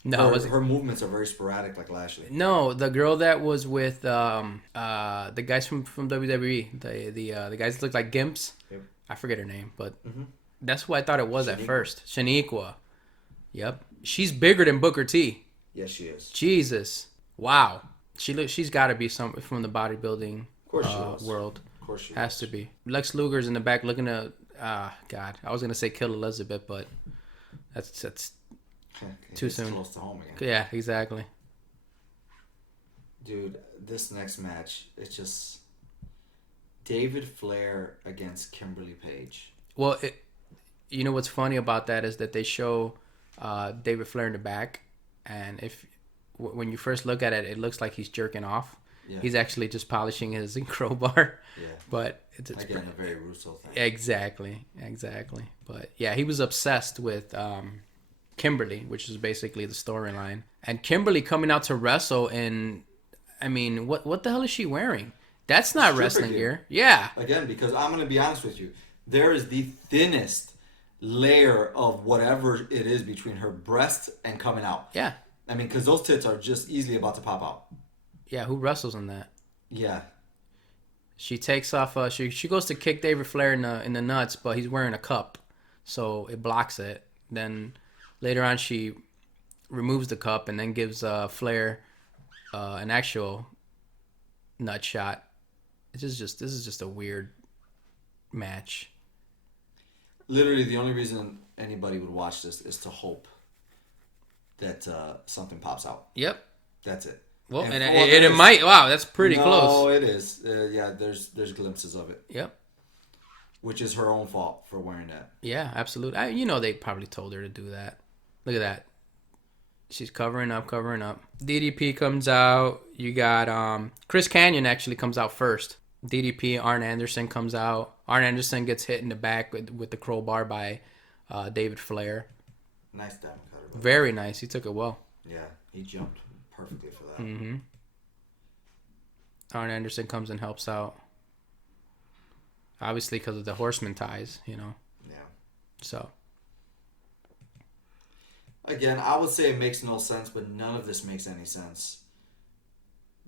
No, her movements are very sporadic, like Lashley. No, the girl that was with the guys from WWE, the guys that look like gimps. Yep. I forget her name, but that's who I thought it was at first. Shaniqua. Yep. She's bigger than Booker T. Yes, she is. Jesus. Wow. She's got to be some from the bodybuilding world. Of course she has to be. Lex Luger's in the back looking to God. I was going to say kill Elizabeth, but that's too soon. Close to home again. Yeah, exactly. Dude, this next match, it's just David Flair against Kimberly Page. Well, you know what's funny about that is that they show David Flair in the back, and when you first look at it, it looks like he's jerking off. Yeah. He's actually just polishing his crowbar. Yeah. But it's again a very Russo thing. Exactly. But yeah, he was obsessed with Kimberly, which is basically the storyline. And Kimberly coming out to wrestle in, I mean, what the hell is she wearing? That's not wrestling gear. Yeah. Again, because I'm going to be honest with you. There is the thinnest layer of whatever it is between her breast and coming out. Yeah. I mean, because those tits are just easily about to pop out. Yeah, who wrestles in that? Yeah. She takes off, she goes to kick David Flair in the nuts, but he's wearing a cup, so it blocks it. Then later on, she removes the cup and then gives Flair an actual nut shot. This is just a weird match. Literally, the only reason anybody would watch this is to hope that something pops out. Yep. That's it. Well, and it might. Wow, that's pretty close. No, it is. Yeah, there's glimpses of it. Yep. Which is her own fault for wearing that. Yeah, absolutely. They probably told her to do that. Look at that. She's covering up. DDP comes out. You got Chris Kanyon actually comes out first. DDP, Arn Anderson comes out. Arn Anderson gets hit in the back with the crowbar by David Flair. Nice diamond cutter. Very nice. He took it well. Yeah, he jumped perfectly for that. Mm-hmm. Arn Anderson comes and helps out. Obviously, because of the Horseman ties, you know. Yeah. So. Again, I would say it makes no sense, but none of this makes any sense.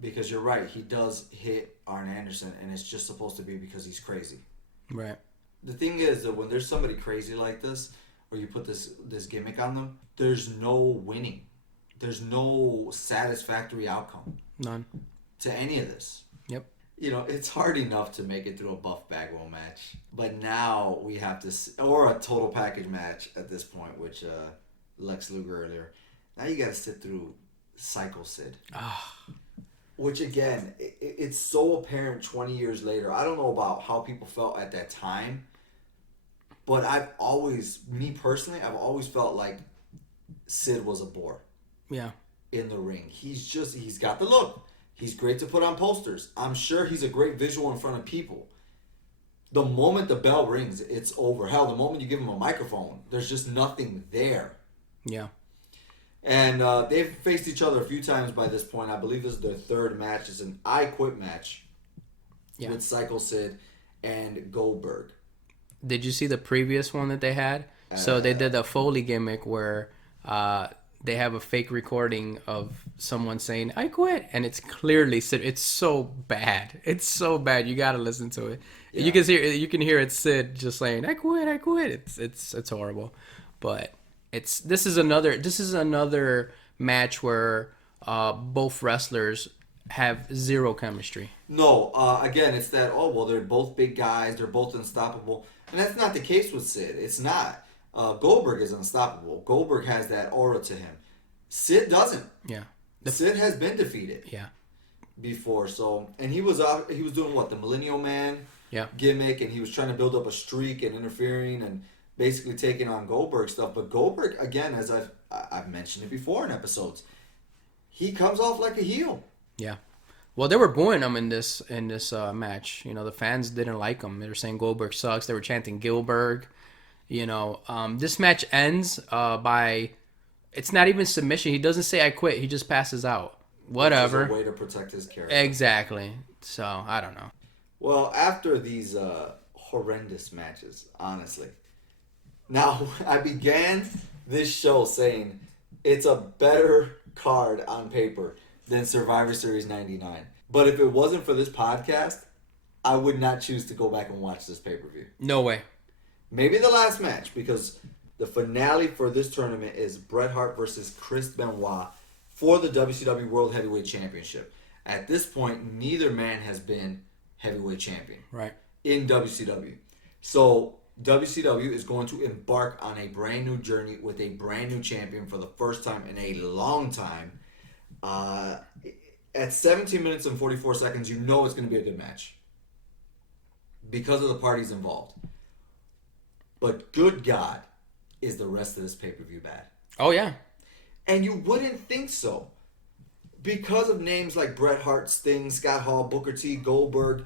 Because you're right, he does hit Arn Anderson, and it's just supposed to be because he's crazy. Right. The thing is that when there's somebody crazy like this, or you put this gimmick on them, there's no winning. There's no satisfactory outcome. None. To any of this. Yep. You know, it's hard enough to make it through a Buff Bagwell match. But now we have to... Or a total package match at this point, which Lex Luger earlier. Now you got to sit through Psycho Sid. Which, again, it's so apparent 20 years later. I don't know about how people felt at that time. But I've always... Me personally, I've always felt like Sid was a bore. Yeah. In the ring. He's got the look. He's great to put on posters. I'm sure he's a great visual in front of people. The moment the bell rings, it's over. Hell, the moment you give him a microphone, there's just nothing there. Yeah. And they've faced each other a few times by this point. I believe this is their third match. It's an I Quit match with Psycho Sid and Goldberg. Did you see the previous one that they had? So they did the Foley gimmick where they have a fake recording of someone saying, I quit. And it's clearly Sid. It's so bad. It's so bad. You got to listen to it. Yeah. You can hear it Sid just saying, I quit, I quit. It's horrible. But this is another match where both wrestlers have zero chemistry. No, again, it's that, they're both big guys. They're both unstoppable. And that's not the case with Sid. It's not. Goldberg is unstoppable. Goldberg has that aura to him. Sid doesn't. Yeah. Sid has been defeated. Yeah. Before, and he was doing what, the Millennial Man gimmick, and he was trying to build up a streak and interfering and basically taking on Goldberg stuff. But Goldberg, again, as I've mentioned it before in episodes, he comes off like a heel. Yeah. Well, they were booing him in this match. You know, the fans didn't like him. They were saying Goldberg sucks. They were chanting Gilberg. You know, this match ends by, it's not even submission. He doesn't say I quit. He just passes out. Whatever. Which is a way to protect his character. Exactly. So, I don't know. Well, after these horrendous matches, honestly. Now, I began this show saying it's a better card on paper than Survivor Series 99. But if it wasn't for this podcast, I would not choose to go back and watch this pay-per-view. No way. Maybe the last match, because the finale for this tournament is Bret Hart versus Chris Benoit for the WCW World Heavyweight Championship. At this point, neither man has been heavyweight champion in WCW. So WCW is going to embark on a brand new journey with a brand new champion for the first time in a long time. At 17 minutes and 44 seconds, you know it's going to be a good match because of the parties involved. But good God, is the rest of this pay-per-view bad? Oh, yeah. And you wouldn't think so. Because of names like Bret Hart, Sting, Scott Hall, Booker T, Goldberg,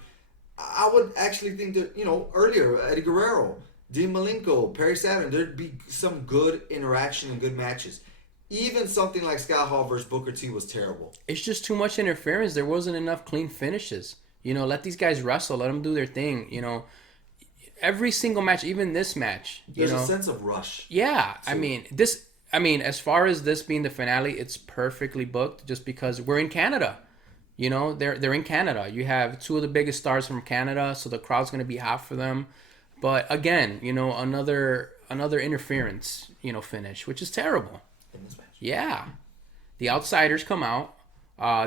I would actually think that, earlier, Eddie Guerrero, Dean Malenko, Perry Saturn, there'd be some good interaction and good matches. Even something like Scott Hall versus Booker T was terrible. It's just too much interference. There wasn't enough clean finishes. Let these guys wrestle. Let them do their thing, Every single match, even this match, there's a sense of rush. Yeah, too. As far as this being the finale, it's perfectly booked just because we're in Canada. They're in Canada. You have two of the biggest stars from Canada, so the crowd's going to be hot for them. But again, another interference, finish, which is terrible. In this match. Yeah. The outsiders come out.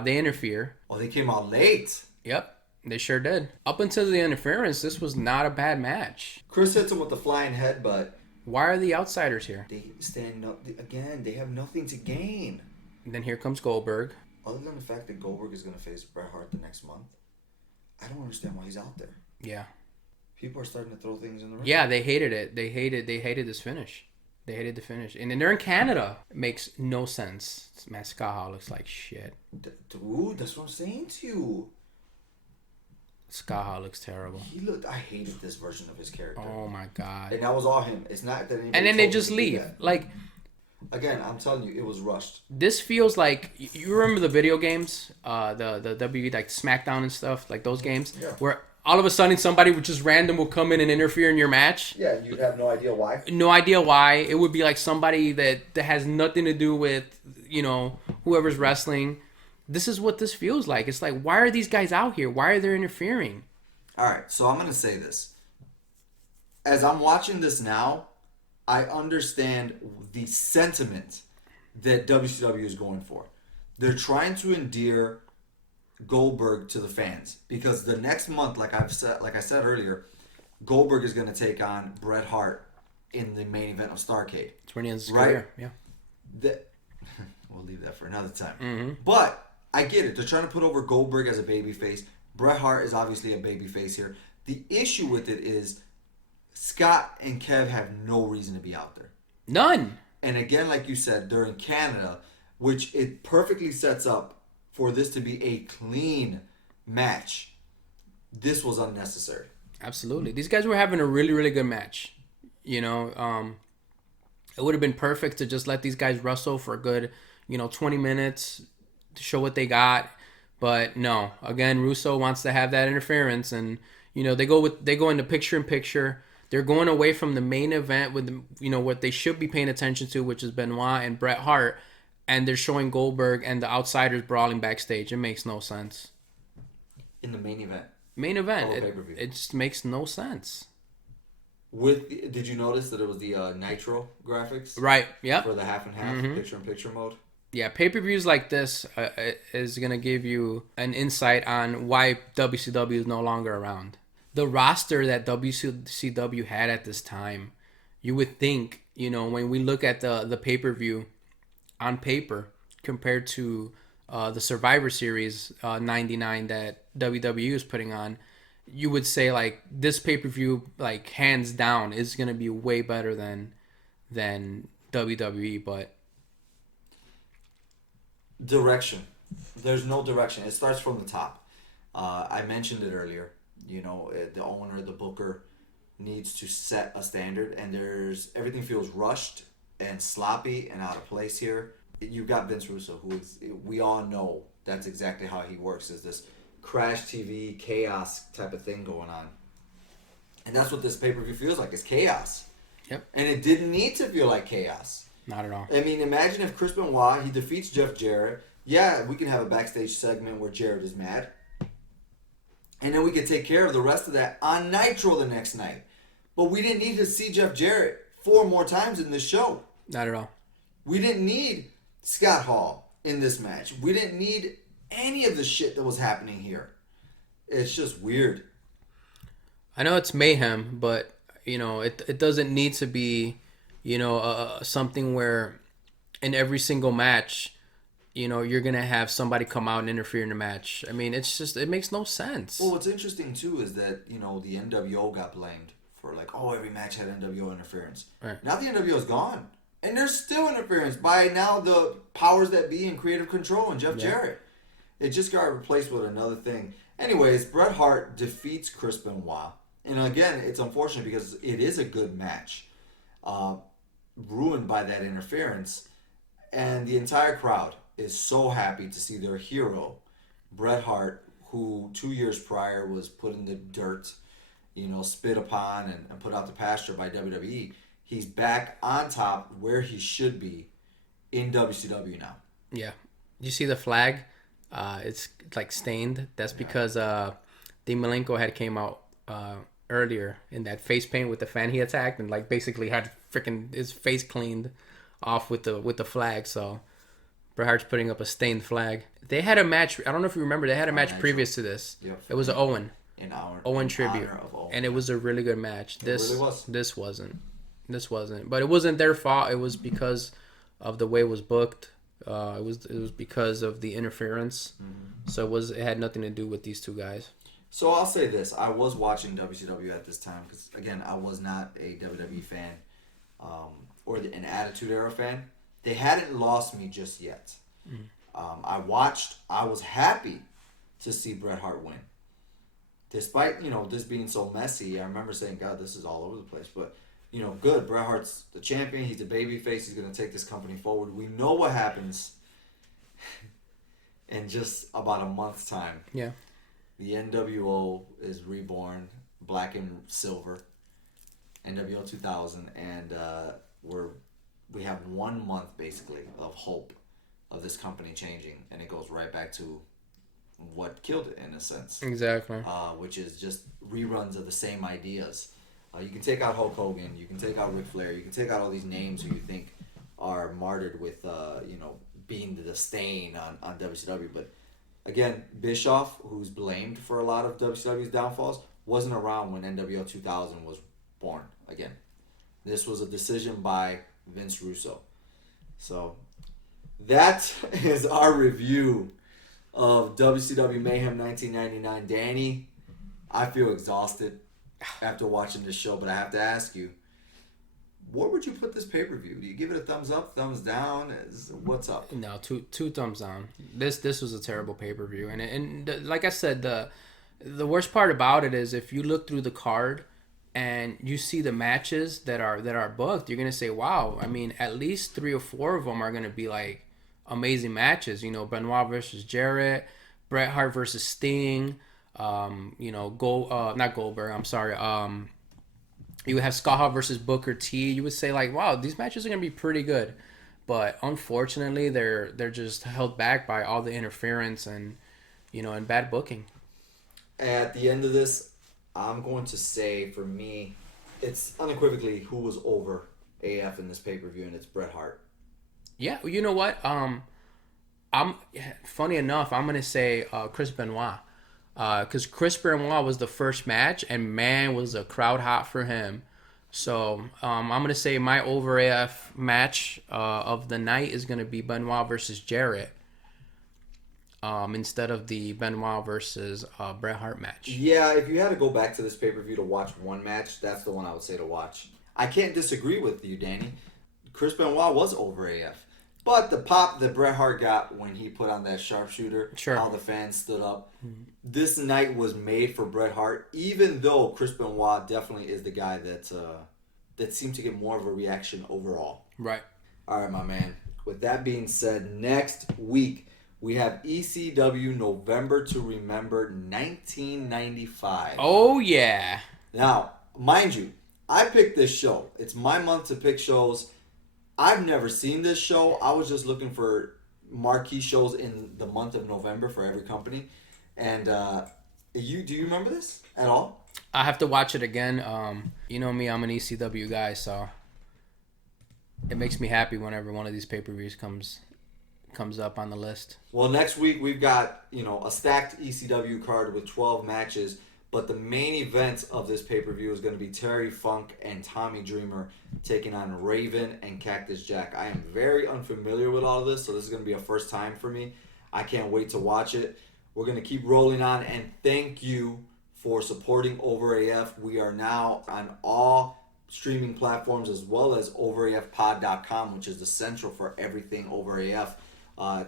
They interfere. Oh, they came out late. Yep. They sure did. Up until the interference, this was not a bad match. Chris hits him with the flying headbutt. Why are the outsiders here? They stand up again. They have nothing to gain. And then here comes Goldberg. Other than the fact that Goldberg is going to face Bret Hart the next month, I don't understand why he's out there. Yeah. People are starting to throw things in the ring. Yeah, they hated it. They hated this finish. They hated the finish. And then they're in Canada. It makes no sense. Man, Scott Hall looks like shit. Dude, that's what I'm saying to you. Scott Hall looks terrible. I hated this version of his character. Oh my God. And that was all him. It's not that anybody. And then they just leave. Like, Again, I'm telling you, it was rushed. This feels like you remember the video games, the W like SmackDown and stuff, like those games, Yeah. where all of a sudden somebody would just random will come in and interfere in your match. Yeah, you'd have no idea why. No idea why. It would be like somebody that has nothing to do with, whoever's wrestling. This is what this feels like. It's like, why are these guys out here? Why are they interfering? All right, so I'm going to say this. As I'm watching this now, I understand the sentiment that WCW is going for. They're trying to endear Goldberg to the fans because the next month, like I said earlier, Goldberg is going to take on Bret Hart in the main event of Starrcade. It's when he ends his Right? career. Yeah. We'll leave that for another time. Mm-hmm. But I get it. They're trying to put over Goldberg as a babyface. Bret Hart is obviously a babyface here. The issue with it is Scott and Kev have no reason to be out there. None. And again, like you said, they're in Canada, which it perfectly sets up for this to be a clean match. This was unnecessary. Absolutely. These guys were having a really, really good match. It would have been perfect to just let these guys wrestle for a good, 20 minutes to show what they got. But no, again, Russo wants to have that interference, and they go into picture in picture. They're going away from the main event with what they should be paying attention to, which is Benoit and Bret Hart, and they're showing Goldberg and the Outsiders brawling backstage. It makes no sense. In the main event. Main event. Pay-per-view. It just makes no sense. Did you notice that it was the Nitro graphics? Right. Yep. For the half and half, picture-in-picture mode? Yeah, pay-per-views like this is going to give you an insight on why WCW is no longer around. The roster that WCW had at this time, you would think, when we look at the pay-per-view on paper compared to the Survivor Series 99 that WWE is putting on, you would say, like, this pay-per-view, like, hands down, is going to be way better than WWE, but... Direction. There's no direction. It starts from the top. I mentioned it earlier. The owner, the booker, needs to set a standard, and everything feels rushed and sloppy and out of place here. You've got Vince Russo, we all know that's exactly how he works, is this crash TV chaos type of thing going on. And that's what this pay-per-view feels like. It's chaos. Yep. And it didn't need to feel like chaos. Not at all. I mean, imagine if Chris Benoit, he defeats Jeff Jarrett. Yeah, we can have a backstage segment where Jarrett is mad. And then we could take care of the rest of that on Nitro the next night. But we didn't need to see Jeff Jarrett 4 more times in this show. Not at all. We didn't need Scott Hall in this match. We didn't need any of the shit that was happening here. It's just weird. I know it's Mayhem, but, it doesn't need to be... something where in every single match, you're going to have somebody come out and interfere in the match. I mean, it makes no sense. Well, what's interesting, too, is that, the NWO got blamed for, every match had NWO interference. Right. Now the NWO is gone. And there's still interference by now the powers that be in creative control and Jeff Jarrett. It just got replaced with another thing. Anyways, Bret Hart defeats Chris Benoit. And again, it's unfortunate because it is a good match. Ruined by that interference, and the entire crowd is so happy to see their hero, Bret Hart, who 2 years prior was put in the dirt, spit upon and put out the pasture by WWE. He's back on top where he should be in WCW now. Yeah. You see the flag? It's like stained. That's because Dean Malenko had came out earlier in that face paint with the fan he attacked and basically had freaking his face cleaned off with the flag. So Bret Hart's putting up a stained flag. They had a match. I don't know if you remember. They had a match previous to this. Yep. It was an Owen tribute, Owen. and it was a really good match. It really was. This wasn't. But it wasn't their fault. It was because of the way it was booked. It was because of the interference. Mm-hmm. So it had nothing to do with these two guys. So I'll say this. I was watching WCW at this time because, again, I was not a WWE fan or an Attitude Era fan. They hadn't lost me just yet. Mm. I was happy to see Bret Hart win. Despite, this being so messy, I remember saying, God, this is all over the place. But good. Bret Hart's the champion. He's the babyface. He's going to take this company forward. We know what happens in just about a month's time. Yeah. The NWO is reborn, black and silver, NWO 2000, and we have 1 month basically of hope of this company changing, and it goes right back to what killed it in a sense. Exactly. Which is just reruns of the same ideas. You can take out Hulk Hogan, you can take out Ric Flair, you can take out all these names who you think are martyred with, being the stain on WCW. But again, Bischoff, who's blamed for a lot of WCW's downfalls, wasn't around when NWO 2000 was born. Again, this was a decision by Vince Russo. So that is our review of WCW Mayhem 1999. Danny, I feel exhausted after watching this show, but I have to ask you, where would you put this pay-per-view? Do you give it a thumbs up, thumbs down? What's up? No, two thumbs down. This was a terrible pay-per-view, and like I said, the worst part about it is if you look through the card and you see the matches that are booked, you're gonna say, wow. I mean, at least 3 or 4 of them are gonna be like amazing matches. Benoit versus Jarrett, Bret Hart versus Sting. Not Goldberg. I'm sorry. You would have Scott Hall versus Booker T. You would say like, wow, these matches are gonna be pretty good, but unfortunately, they're just held back by all the interference and and bad booking. At the end of this, I'm going to say for me, it's unequivocally who was over AF in this pay-per-view, and it's Bret Hart. Yeah, you know what? I'm funny enough. I'm gonna say Chris Benoit. Because Chris Benoit was the first match, and man, was the crowd hot for him. So I'm going to say my over AF match of the night is going to be Benoit versus Jarrett instead of the Benoit versus Bret Hart match. Yeah, if you had to go back to this pay-per-view to watch one match, that's the one I would say to watch. I can't disagree with you, Danny. Chris Benoit was over AF. But the pop that Bret Hart got when he put on that sharpshooter, all the fans stood up. Mm-hmm. This night was made for Bret Hart, even though Chris Benoit definitely is the guy that seemed to get more of a reaction overall. Right. All right, my man. With that being said, next week we have ECW November to Remember 1995. Oh, yeah. Now, mind you, I picked this show. It's my month to pick shows. I've never seen this show. I was just looking for marquee shows in the month of November for every company. And do you remember this at all? I have to watch it again. You know me, I'm an ECW guy, so it makes me happy whenever one of these pay-per-views comes up on the list. Well, next week we've got a stacked ECW card with 12 matches. But the main event of this pay-per-view is going to be Terry Funk and Tommy Dreamer taking on Raven and Cactus Jack. I am very unfamiliar with all of this, so this is going to be a first time for me. I can't wait to watch it. We're going to keep rolling on, and thank you for supporting OverAF. We are now on all streaming platforms as well as OverAFpod.com, which is the central for everything OverAF.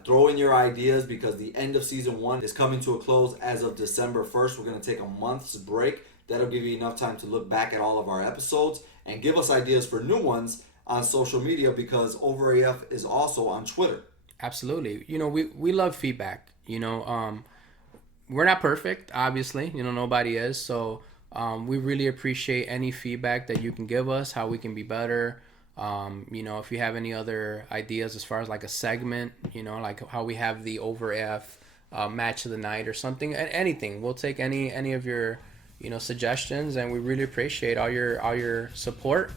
Throw in your ideas because the end of season 1 is coming to a close as of December 1st. We're going to take a month's break. That'll give you enough time to look back at all of our episodes and give us ideas for new ones on social media because OverAF is also on Twitter. Absolutely. We love feedback. We're not perfect, obviously. Nobody is. So we really appreciate any feedback that you can give us, how we can be better. If you have any other ideas as far as like a segment, like how we have the OverAF match of the night or something, anything, we'll take any of your, suggestions, and we really appreciate all your support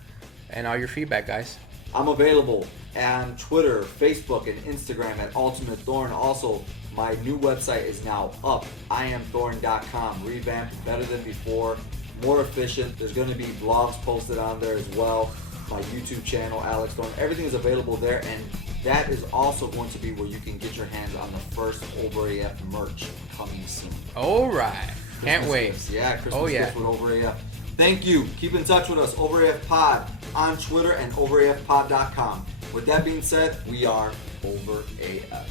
and all your feedback, guys. I'm available on Twitter, Facebook, and Instagram at Ultimate Thorn. Also, my new website is now up, IamThorn.com, revamped, better than before, more efficient. There's going to be blogs posted on there as well. My YouTube channel, Alex Thorn. Everything is available there, and that is also going to be where you can get your hands on the first OverAF merch coming soon. All right. Can't wait. Gifts. Yeah, Christmas gifts with OverAF. Thank you. Keep in touch with us, OverAF Pod on Twitter and OverAFpod.com. With that being said, we are OverAF.